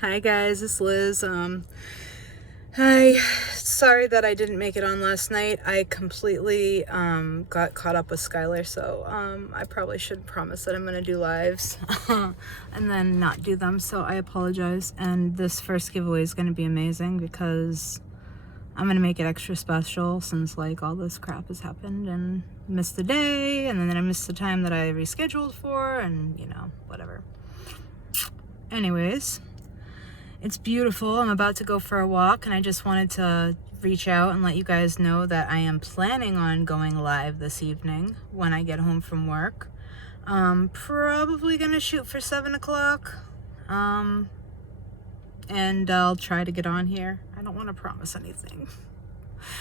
Hi guys, it's Liz. Hi. Sorry that I didn't make it on last night. I completely got caught up with Skylar, so I probably should promise that I'm gonna do lives and then not do them. So I apologize. And this first giveaway is gonna be amazing because I'm gonna make it extra special since like all this crap has happened and missed the day, and then I missed the time that I rescheduled for, and whatever. Anyways. It's beautiful. I'm about to go for a walk, and I just wanted to reach out and let you guys know that I am planning on going live this evening when I get home from work. Probably gonna shoot for 7 o'clock. And I'll try to get on here. I don't want to promise anything.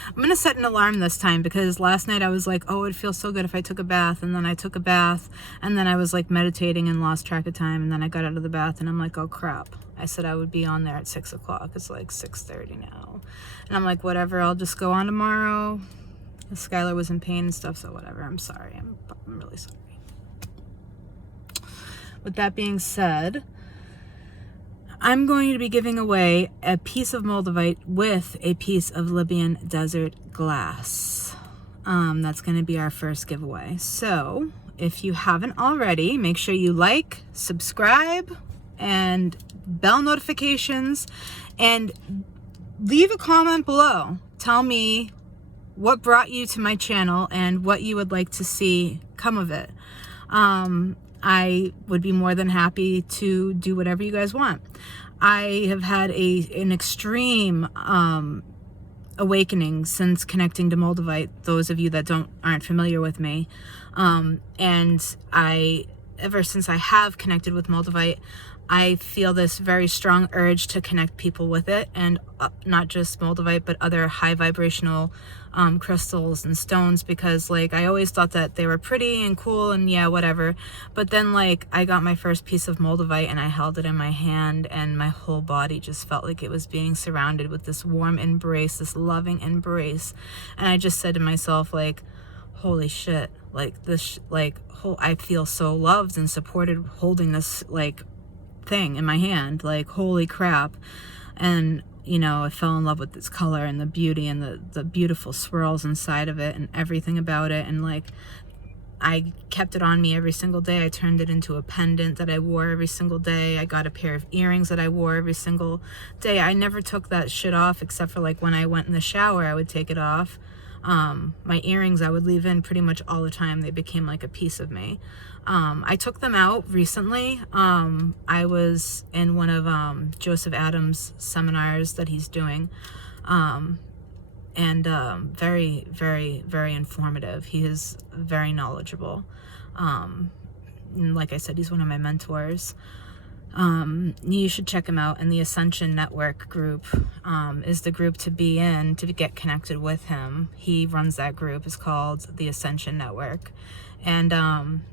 I'm gonna set an alarm this time because last night I was like, oh, it'd feel so good if I took a bath, and then I took a bath, and then I was like meditating and lost track of time, and then I got out of the bath and I'm like, oh crap. I said I would be on there at 6 o'clock. It's like 6:30 now. And I'm like, whatever, I'll just go on tomorrow. Skylar was in pain and stuff, so whatever. I'm sorry. I'm really sorry. With that being said, I'm going to be giving away a piece of Moldavite with a piece of Libyan desert glass. That's going to be our first giveaway. So if you haven't already, make sure you like, subscribe, and bell notifications, and leave a comment below. Tell me what brought you to my channel and what you would like to see come of it. I would be more than happy to do whatever you guys want. I have had an extreme awakening since connecting to Moldavite, those of you that aren't familiar with me. And ever since I have connected with Moldavite, I feel this very strong urge to connect people with it, and not just Moldavite, but other high vibrational crystals and stones, because like I always thought that they were pretty and cool and yeah, whatever. But then like I got my first piece of Moldavite and I held it in my hand, and my whole body just felt like it was being surrounded with this warm embrace, this loving embrace. And I just said to myself, like, holy shit, like this, I feel so loved and supported holding this like thing in my hand, like holy crap. And I fell in love with this color and the beauty and the beautiful swirls inside of it and everything about it. And like I kept it on me every single day. I turned it into a pendant that I wore every single day. I got a pair of earrings that I wore every single day. I never took that shit off, except for like when I went in the shower, I would take it off. My earrings I would leave in pretty much all the time. They became like a piece of me. I took them out recently. I was in one of Joseph Adams' seminars that he's doing, and very, very, very informative. He is very knowledgeable. And like I said, he's one of my mentors. You should check him out. And the Ascension Network group is the group to be in to get connected with him. He runs that group. It's called the Ascension Network. And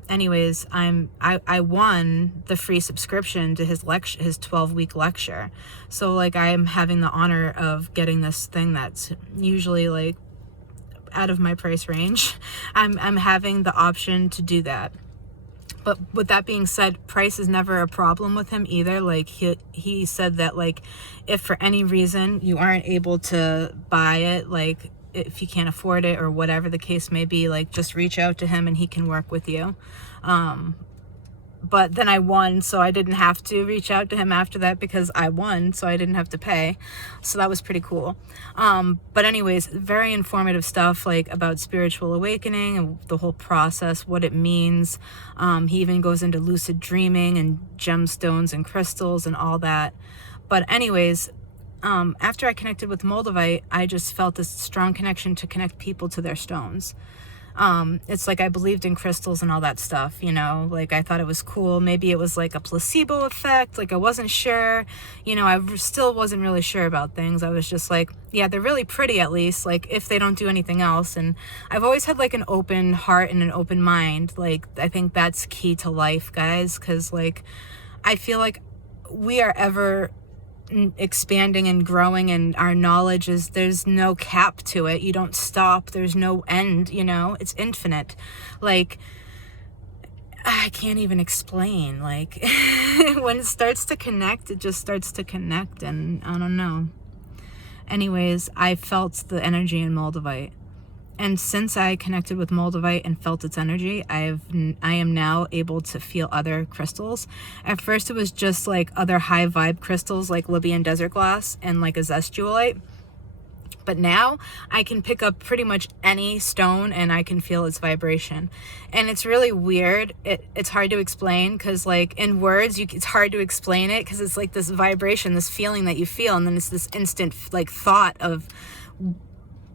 anyways, I won the free subscription to his lecture, his 12-week lecture. So like I'm having the honor of getting this thing that's usually like out of my price range. I'm having the option to do that. But with that being said, price is never a problem with him either. Like he said that like if for any reason you aren't able to buy it, like if you can't afford it or whatever the case may be, like just reach out to him and he can work with you. But then I won, so I didn't have to reach out to him after that because I won, so I didn't have to pay. So that was pretty cool. But anyways, very informative stuff like about spiritual awakening and the whole process, what it means. He even goes into lucid dreaming and gemstones and crystals and all that. But anyways, after I connected with Moldavite, I just felt this strong connection to connect people to their stones. It's like I believed in crystals and all that stuff, like I thought it was cool. Maybe it was like a placebo effect. Like I wasn't sure, I still wasn't really sure about things. I was just like, yeah, they're really pretty, at least, like if they don't do anything else. And I've always had like an open heart and an open mind. Like I think that's key to life, guys, because like I feel like we are ever expanding and growing, and our knowledge there's no cap to it. You don't stop. There's no end, it's infinite. Like I can't even explain. Like, when it starts to connect, it just starts to connect, and I don't know. Anyways, I felt the energy in Moldavite. And since I connected with Moldavite and felt its energy, I am now able to feel other crystals. At first, it was just like other high vibe crystals like Libyan desert glass and like a zestulite. But now I can pick up pretty much any stone and I can feel its vibration. And it's really weird. It's hard to explain because, like, in words, it's hard to explain it because it's like this vibration, this feeling that you feel. And then it's this instant, like, thought of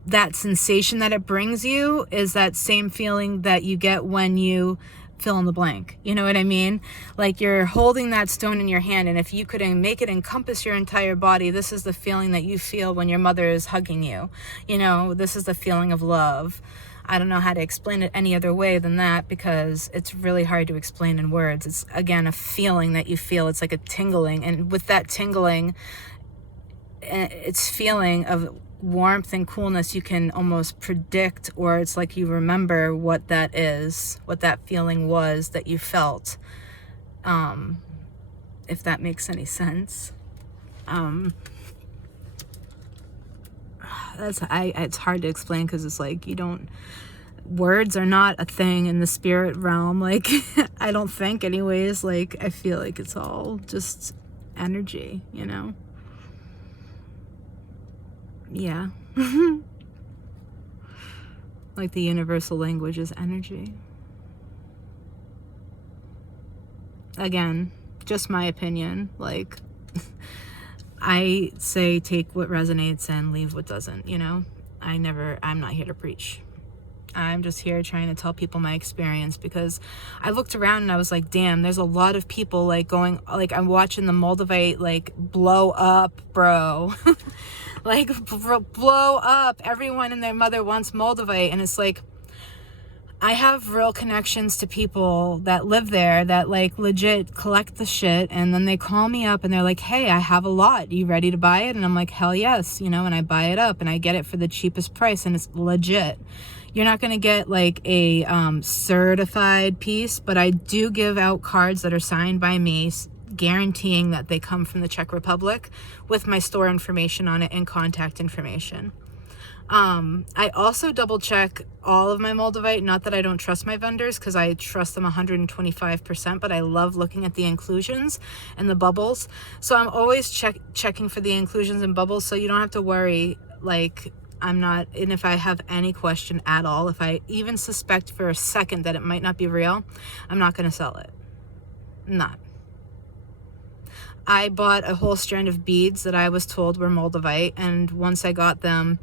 that sensation that it brings you is that same feeling that you get when you fill in the blank. You know what I mean? Like, you're holding that stone in your hand, and if you could make it encompass your entire body, this is the feeling that you feel when your mother is hugging you. You know, this is the feeling of love. I don't know how to explain it any other way than that because it's really hard to explain in words. It's, again, a feeling that you feel. It's like a tingling, and with that tingling, it's feeling of warmth and coolness, you can almost predict, or it's like you remember what that is, what that feeling was that you felt, if that makes any sense. It's hard to explain because it's like words are not a thing in the spirit realm, like I don't think anyways. Like, I feel like it's all just energy, you know? Yeah. Like, the universal language is energy. Again, just my opinion. Like, I say take what resonates and leave what doesn't, you know? I'm not here to preach. I'm just here trying to tell people my experience because I looked around and I was like, damn, there's a lot of people like going, like, I'm watching the Moldavite like blow up, bro. Like, blow up. Everyone and their mother wants Moldavite. And it's like, I have real connections to people that live there that like legit collect the shit, and then they call me up and they're like, hey, I have a lot, you ready to buy it? And I'm like, hell yes, you know, and I buy it up and I get it for the cheapest price, and it's legit. You're not going to get like a certified piece, but I do give out cards that are signed by me guaranteeing that they come from the Czech Republic with my store information on it and contact information. I also double check all of my Moldavite. Not that I don't trust my vendors, because I trust them 125%, but I love looking at the inclusions and the bubbles. So I'm always checking for the inclusions and bubbles, so you don't have to worry. Like, I'm not, and if I have any question at all, if I even suspect for a second that it might not be real, I'm not going to sell it. I'm not. I bought a whole strand of beads that I was told were Moldavite, and once I got them,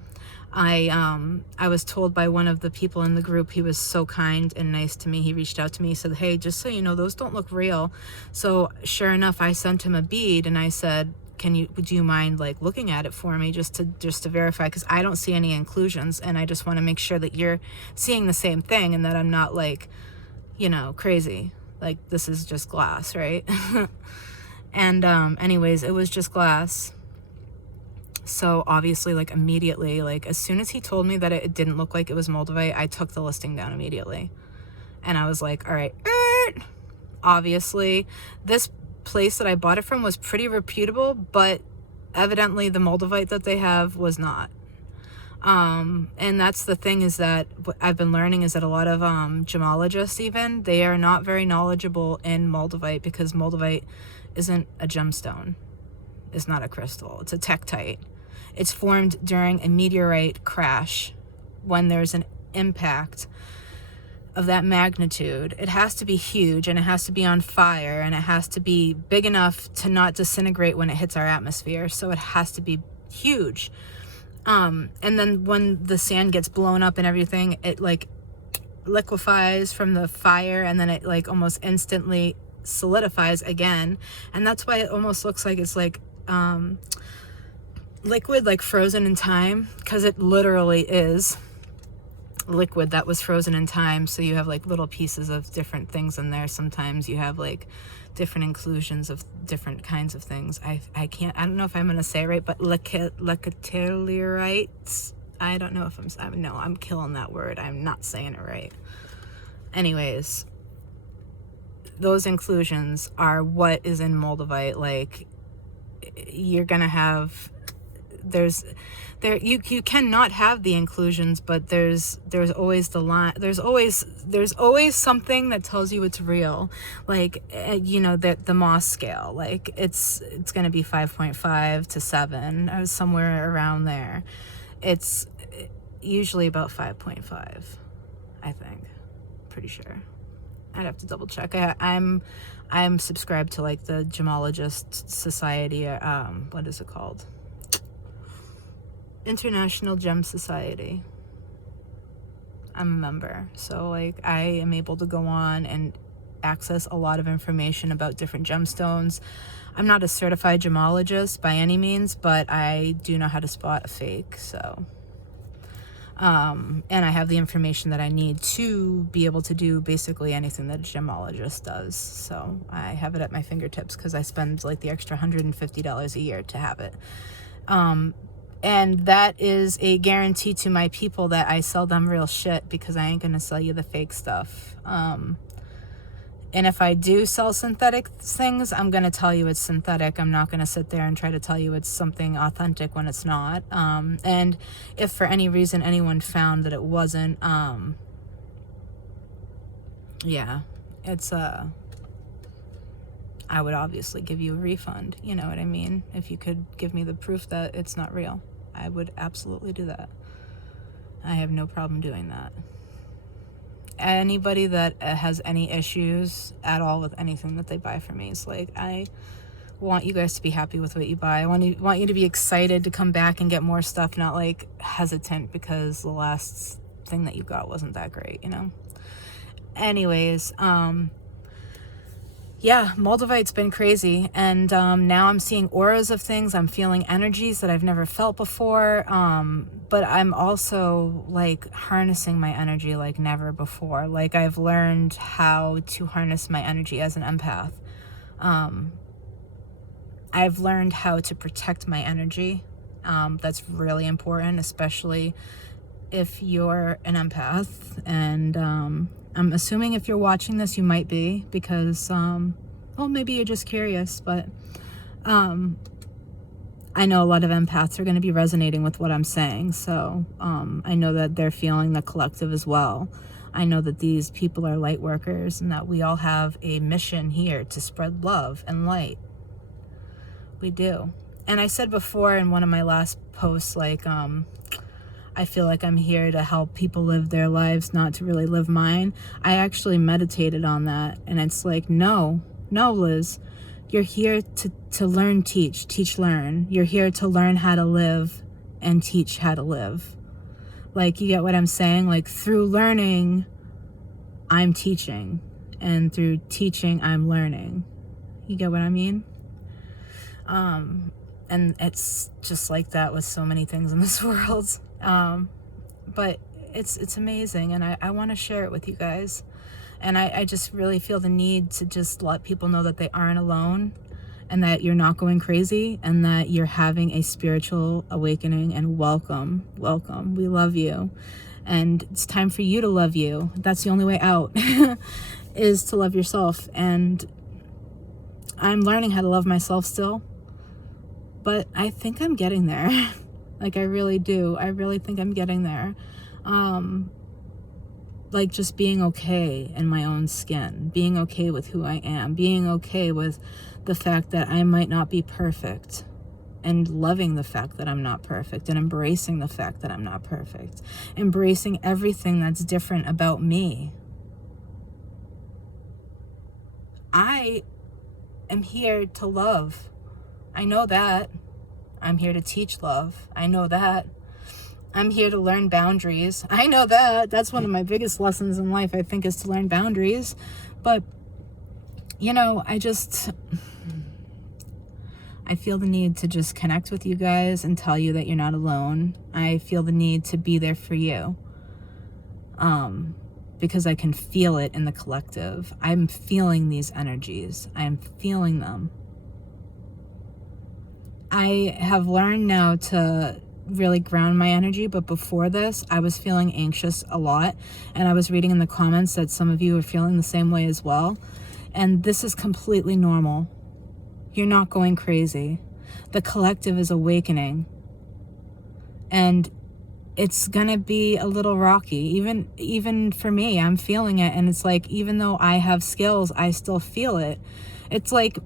I was told by one of the people in the group, he was so kind and nice to me, he reached out to me, he said, hey, just so you know, those don't look real. So sure enough, I sent him a bead and I said, would you mind like looking at it for me just to verify, because I don't see any inclusions, and I just want to make sure that you're seeing the same thing and that I'm not like, you know, crazy. Like, this is just glass, right? And anyways, it was just glass. So obviously, like, immediately, like, as soon as he told me that it didn't look like it was Moldavite, I took the listing down immediately. And I was like, all right, obviously, this place that I bought it from was pretty reputable, but evidently the Moldavite that they have was not. And that's the thing, is that what I've been learning is that a lot of gemologists, even, they are not very knowledgeable in Moldavite, because Moldavite isn't a gemstone. It's not a crystal. It's a tektite. It's formed during a meteorite crash. When there's an impact of that magnitude, it has to be huge, and it has to be on fire, and it has to be big enough to not disintegrate when it hits our atmosphere. So it has to be huge. And then when the sand gets blown up and everything, it like liquefies from the fire, and then it like almost instantly solidifies again. And that's why it almost looks like it's like liquid, like frozen in time, because it literally is liquid that was frozen in time. So you have like little pieces of different things in there. Sometimes you have like different inclusions of different kinds of things. I don't know if I'm gonna say it right, but lecatelierite. I don't know if I'm killing that word. I'm not saying it right. Anyways, those inclusions are what is in Moldavite. Like, you're gonna have, you cannot have the inclusions, but there's always the line, there's always something that tells you it's real. Like, that the Moss scale, like it's gonna be 5.5 to 7, or somewhere around there. It's usually about 5.5, I think. Pretty sure. I'd have to double check. I'm subscribed to like the Gemologist Society. What is it called? International Gem Society. I'm a member, so like I am able to go on and access a lot of information about different gemstones. I'm not a certified gemologist by any means, but I do know how to spot a fake. So and I have the information that I need to be able to do basically anything that a gemologist does. So I have it at my fingertips because I spend like the extra $150 a year to have it. And that is a guarantee to my people that I sell them real shit, because I ain't gonna sell you the fake stuff. And if I do sell synthetic things, I'm going to tell you it's synthetic. I'm not going to sit there and try to tell you it's something authentic when it's not. And if for any reason anyone found that it wasn't, yeah, it's, I would obviously give you a refund. You know what I mean? If you could give me the proof that it's not real, I would absolutely do that. I have no problem doing that. Anybody that has any issues at all with anything that they buy from me, is like, I want you guys to be happy with what you buy. I want you to be excited to come back and get more stuff, not like hesitant because the last thing that you got wasn't that great, you know? Anyways, yeah, Moldavite's been crazy, and now I'm seeing auras of things. I'm feeling energies that I've never felt before, but I'm also like harnessing my energy like never before. Like, I've learned how to harness my energy as an empath. I've learned how to protect my energy. That's really important, especially if you're an empath. And I'm assuming if you're watching this, you might be, because, well, maybe you're just curious, but I know a lot of empaths are going to be resonating with what I'm saying. So I know that they're feeling the collective as well. I know that these people are light workers, and that we all have a mission here to spread love and light. We do. And I said before in one of my last posts, like, I feel like I'm here to help people live their lives, not to really live mine. I actually meditated on that, and it's like, no, Liz, you're here to learn, teach, learn. You're here to learn how to live and teach how to live. Like, you get what I'm saying? Like, through learning, I'm teaching, and through teaching, I'm learning. You get what I mean? And it's just like that with so many things in this world. But it's amazing, and I want to share it with you guys. And I just really feel the need to just let people know that they aren't alone, and that you're not going crazy, and that you're having a spiritual awakening. And welcome. We love you. And it's time for you to love you. That's the only way out, is to love yourself. And I'm learning how to love myself still, but I think I'm getting there. Like, I really do. I really think I'm getting there. Like, just being okay in my own skin, being okay with who I am, being okay with the fact that I might not be perfect, and loving the fact that I'm not perfect, and embracing the fact that I'm not perfect, embracing everything that's different about me. I am here to love. I know that. I'm here to teach love. I know that. I'm here to learn boundaries. I know that. That's one of my biggest lessons in life, I think, is to learn boundaries. But, you know, I feel the need to just connect with you guys and tell you that you're not alone. I feel the need to be there for you. Because I can feel it in the collective. I'm feeling these energies. I'm feeling them. I have learned now to really ground my energy, but before this, I was feeling anxious a lot, and I was reading in the comments that some of you are feeling the same way as well. And this is completely normal. You're not going crazy. The collective is awakening. And it's gonna be a little rocky. Even for me, I'm feeling it. And it's like, even though I have skills, I still feel it. It's like,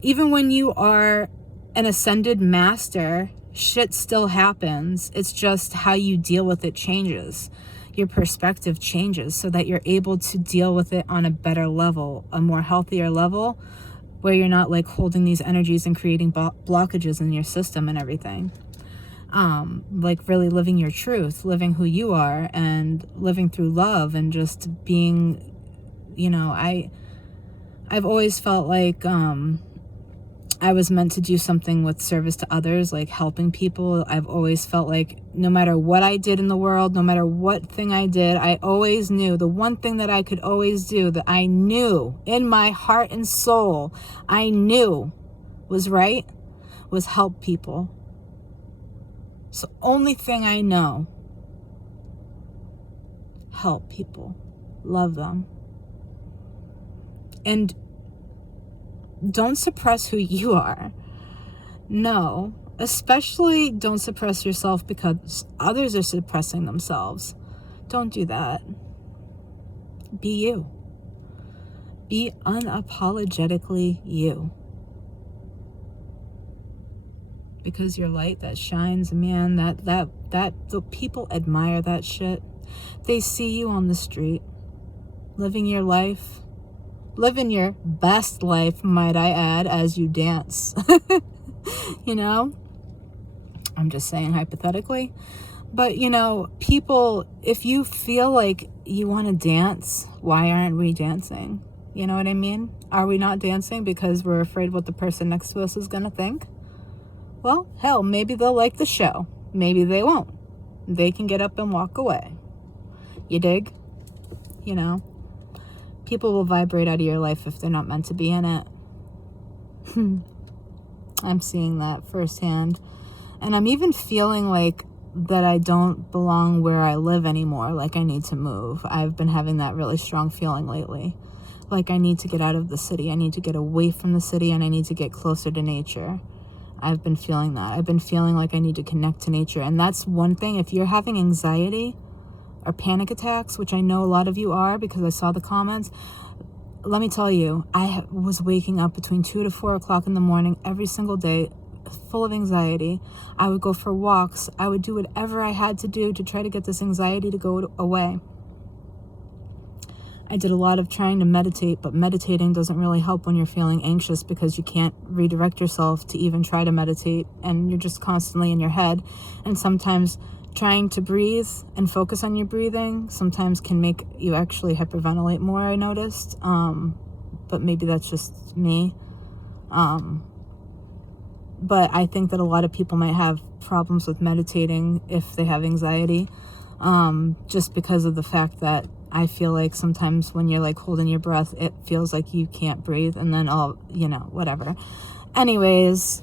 even when you are an ascended master, shit still happens. It's just how you deal with it changes. Your perspective changes so that you're able to deal with it on a better level, a more healthier level, where you're not like holding these energies and creating blockages in your system and everything. Like really living your truth, living who you are, and living through love, and just being, you know, I've always felt like I was meant to do something with service to others, like helping people. I've always felt like no matter what I did in the world, no matter what thing I did, I always knew the one thing that I could always do, that I knew in my heart and soul, I knew was right, was help people. It's the only thing I know. Help people. Love them. And don't suppress who you are. No. Especially don't suppress yourself because others are suppressing themselves. Don't do that. Be you. Be unapologetically you. Because your light that shines, man, that the people admire that shit. They see you on the street, living your life, living your best life, might I add, as you dance. You know, I'm just saying hypothetically, but you know, people, if you feel like you want to dance, why aren't we dancing? You know what I mean? Are we not dancing because we're afraid what the person next to us is going to think? Well, hell, maybe they'll like the show. Maybe they won't. They can get up and walk away. You dig? You know? People will vibrate out of your life if they're not meant to be in it. I'm seeing that firsthand. And I'm even feeling like that I don't belong where I live anymore. Like I need to move. I've been having that really strong feeling lately. Like I need to get out of the city. I need to get away from the city, and I need to get closer to nature. I've been feeling that. I've been feeling like I need to connect to nature. And that's one thing. If you're having anxiety or panic attacks, which I know a lot of you are because I saw the comments, let me tell you, I was waking up between 2 to 4 o'clock in the morning every single day, full of anxiety. I would go for walks. I would do whatever I had to do to try to get this anxiety to go away. I did a lot of trying to meditate, but meditating doesn't really help when you're feeling anxious because you can't redirect yourself to even try to meditate, and you're just constantly in your head. And sometimes trying to breathe and focus on your breathing sometimes can make you actually hyperventilate more, I noticed. But maybe that's just me. But I think that a lot of people might have problems with meditating if they have anxiety, just because of the fact that I feel like sometimes when you're like holding your breath, it feels like you can't breathe, and then whatever. Anyways,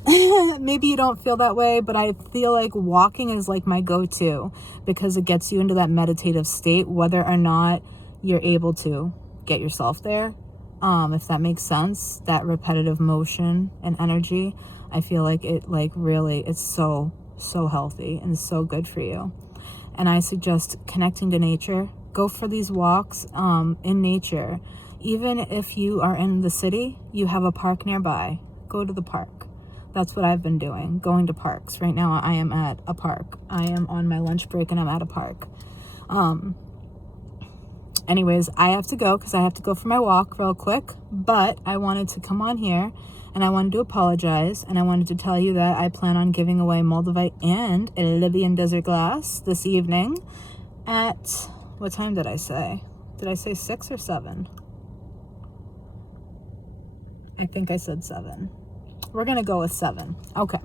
maybe you don't feel that way, but I feel like walking is like my go-to because it gets you into that meditative state, whether or not you're able to get yourself there. If that makes sense, that repetitive motion and energy, I feel like it really, it's so healthy and so good for you. And I suggest connecting to nature. Go for these walks in nature. Even if you are in the city, you have a park nearby. Go to the park. That's what I've been doing, going to parks. Right now I am at a park. I am on my lunch break and I'm at a park. Anyways, I have to go because I have to go for my walk real quick. But I wanted to come on here and I wanted to apologize. And I wanted to tell you that I plan on giving away Moldavite and a Libyan desert glass this evening at... What time did I say? Did I say 6 or 7? I think I said 7. We're going to go with 7. Okay.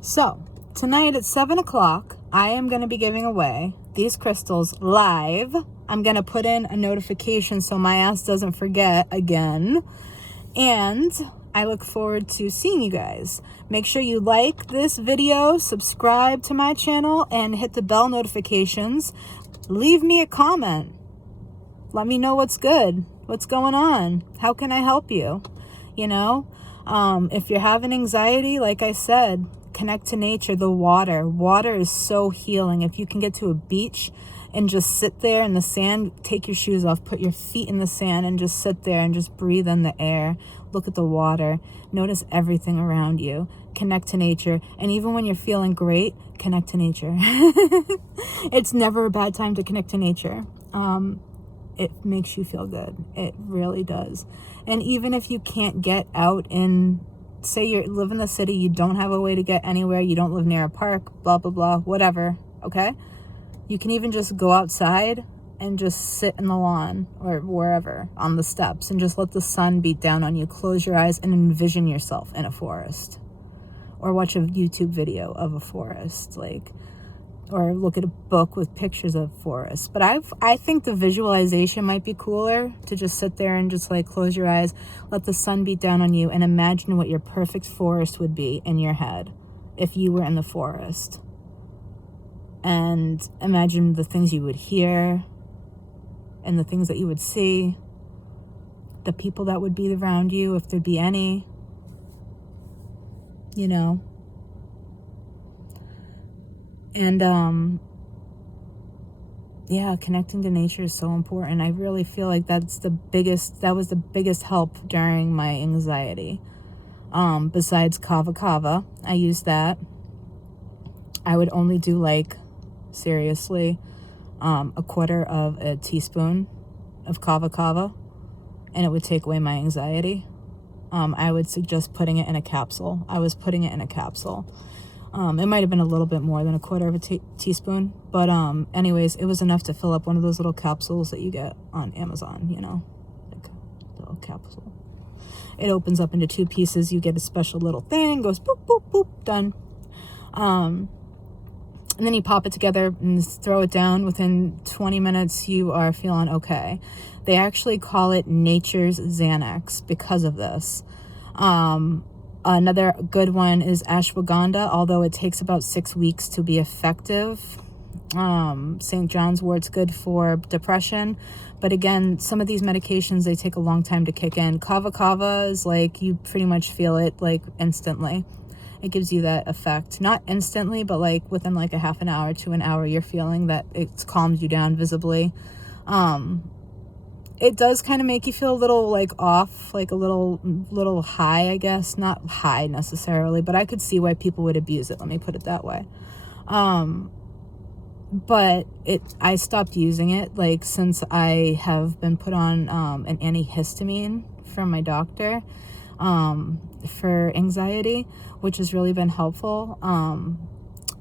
So, tonight at 7 o'clock, I am going to be giving away these crystals live. I'm going to put in a notification so my ass doesn't forget again. And I look forward to seeing you guys. Make sure you like this video, subscribe to my channel, and hit the bell notifications. Leave me a comment. Let me know what's good. What's going on? How can I help you? You know, if you're having anxiety, like I said, connect to nature, the water. Water is so healing. If you can get to a beach and just sit there in the sand, take your shoes off, put your feet in the sand and just sit there and just breathe in the air. Look at the water. Notice everything around you. Connect to nature. And even when you're feeling great, connect to nature. It's never a bad time to connect to nature. It makes you feel good. It really does. And even if you can't get out in, say you live in the city, you don't have a way to get anywhere, you don't live near a park, blah, blah, blah, whatever, okay? You can even just go outside and just sit in the lawn or wherever on the steps and just let the sun beat down on you. Close your eyes and envision yourself in a forest, or watch a YouTube video of a forest, or look at a book with pictures of forests. But I think the visualization might be cooler, to just sit there and just close your eyes, let the sun beat down on you, and imagine what your perfect forest would be in your head if you were in the forest. And imagine the things you would hear and the things that you would see, the people that would be around you, if there'd be any, you know. And yeah, connecting to nature is so important. I really feel like that was the biggest help during my anxiety. Besides kava kava, I used that. I would only do seriously, a quarter of a teaspoon of kava kava, and it would take away my anxiety. I would suggest putting it in a capsule. I was putting it in a capsule. It might have been a little bit more than a quarter of a teaspoon, but anyways, it was enough to fill up one of those little capsules that you get on Amazon, like a little capsule. It opens up into 2 pieces. You get a special little thing, goes boop, boop, boop, done. And then you pop it together and throw it down. Within 20 minutes, you are feeling okay. They actually call it nature's Xanax because of this. Another good one is ashwagandha, although it takes about 6 weeks to be effective. St. John's wort's good for depression. But again, some of these medications, they take a long time to kick in. Kava kava is you pretty much feel it instantly. It gives you that effect. Not instantly, but within a half an hour to an hour, you're feeling that it calms you down visibly. It does kind of make you feel a little off, a little high, I guess. Not high necessarily, but I could see why people would abuse it. Let me put it that way. But I stopped using it since I have been put on an antihistamine from my doctor for anxiety, which has really been helpful.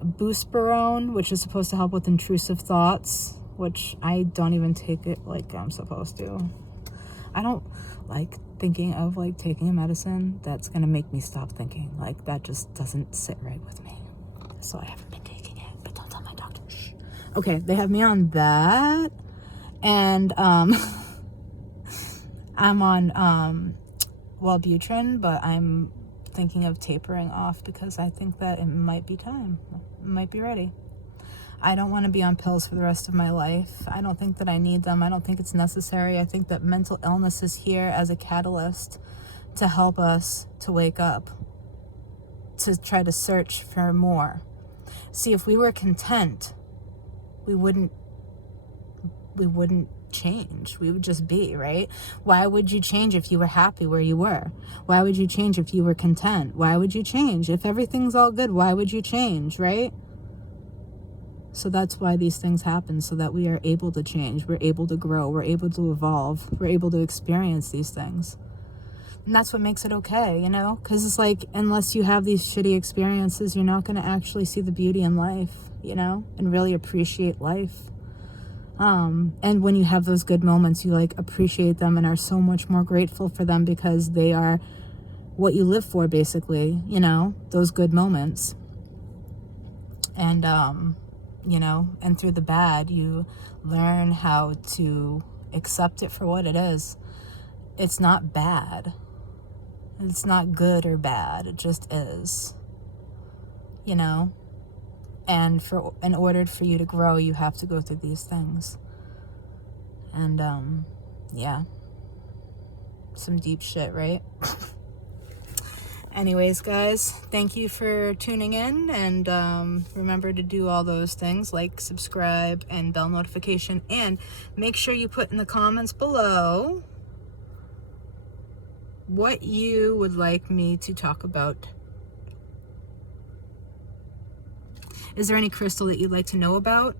Buspirone, which is supposed to help with intrusive thoughts, which I don't even take it like I'm supposed to. I don't like thinking of taking a medicine that's gonna make me stop thinking. That just doesn't sit right with me. So I haven't been taking it, but don't tell my doctor. Shh. Okay, they have me on that, and I'm on Wellbutrin, but I'm thinking of tapering off because I think that it might be time. It might be ready. I don't want to be on pills for the rest of my life. I don't think that I need them. I don't think it's necessary. I think that mental illness is here as a catalyst to help us to wake up, to try to search for more. See, if we were content, we wouldn't change. We would just be, right? Why would you change if you were happy where you were? Why would you change if you were content? Why would you change? If everything's all good, why would you change, right? So that's why these things happen, so that we are able to change, we're able to grow, we're able to evolve, we're able to experience these things. And that's what makes it okay, because it's unless you have these shitty experiences, you're not going to actually see the beauty in life, and really appreciate life. And when you have those good moments, you appreciate them and are so much more grateful for them, because they are what you live for, basically, those good moments. And and through the bad, you learn how to accept it for what it is. It's not bad. It's not good or bad. It just is, and in order for you to grow, you have to go through these things. And yeah, some deep shit, right? Anyways, guys, thank you for tuning in, and remember to do all those things like subscribe and bell notification, and make sure you put in the comments below what you would like me to talk about. Is there any crystal that you'd like to know about?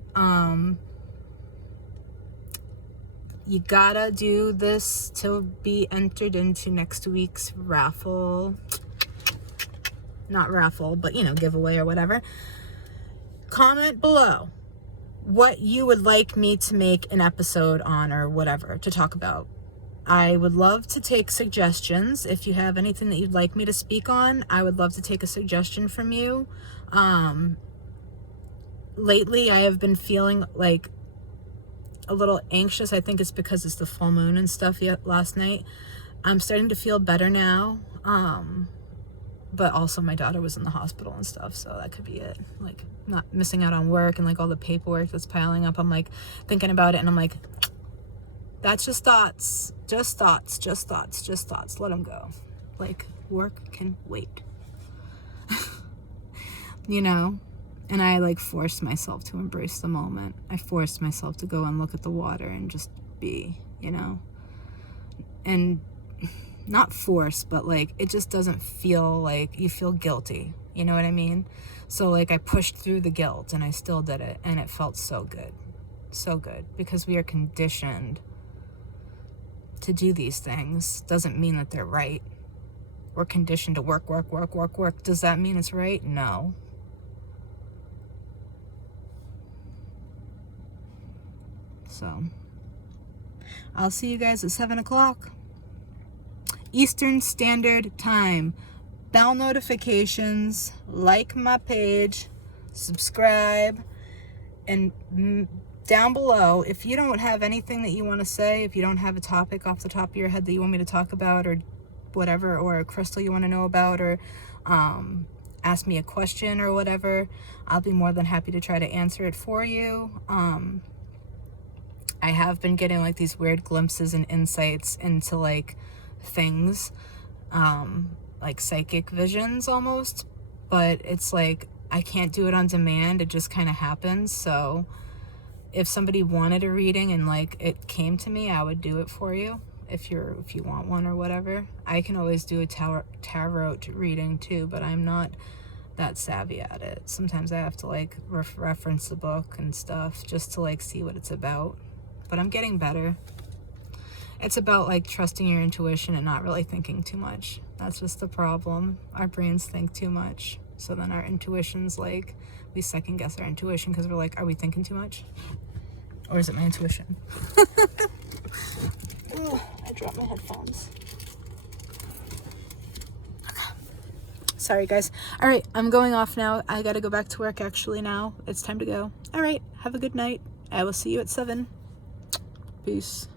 You gotta do this to be entered into next week's raffle. Not raffle, but giveaway or whatever. Comment below what you would like me to make an episode on or whatever to talk about. I would love to take suggestions. If you have anything that you'd like me to speak on, I would love to take a suggestion from you. Lately, I have been feeling like a little anxious. I think it's because it's the full moon and stuff last night. I'm starting to feel better now. But also my daughter was in the hospital and stuff, so that could be it. Like, not missing out on work and like all the paperwork that's piling up. I'm like thinking about it, and I'm like, that's just thoughts. Just thoughts. Just thoughts. Just thoughts. Let them go. Like, work can wait. And I like forced myself to embrace the moment. I forced myself to go and look at the water and just be, and not force, but like, it just doesn't feel like, you feel guilty. You know what I mean? So like, I pushed through the guilt and I still did it, and it felt so good. So good. Because we are conditioned to do these things. Doesn't mean that they're right. We're conditioned to work. Does that mean it's right? No. So, I'll see you guys at 7 o'clock. Eastern Standard Time. Bell notifications, like my page, subscribe, and down below, if you don't have anything that you want to say, if you don't have a topic off the top of your head that you want me to talk about, or whatever, or a crystal you want to know about, or ask me a question or whatever, I'll be more than happy to try to answer it for you. I have been getting like these weird glimpses and insights into like things, like psychic visions almost, but it's like I can't do it on demand. It just kind of happens. So if somebody wanted a reading and like it came to me, I would do it for you. If you want one or whatever, I can always do a tarot reading too, but I'm not that savvy at it. Sometimes I have to like reference the book and stuff just to like see what it's about. But I'm getting better. It's about like trusting your intuition and not really thinking too much. That's just the problem. Our brains think too much. So then our intuition's like, we second guess our intuition because we're like, are we thinking too much? Or is it my intuition? Ugh, I dropped my headphones. Sorry, guys. All right, I'm going off now. I gotta go back to work actually now. It's time to go. All right, have a good night. I will see you at 7. Peace.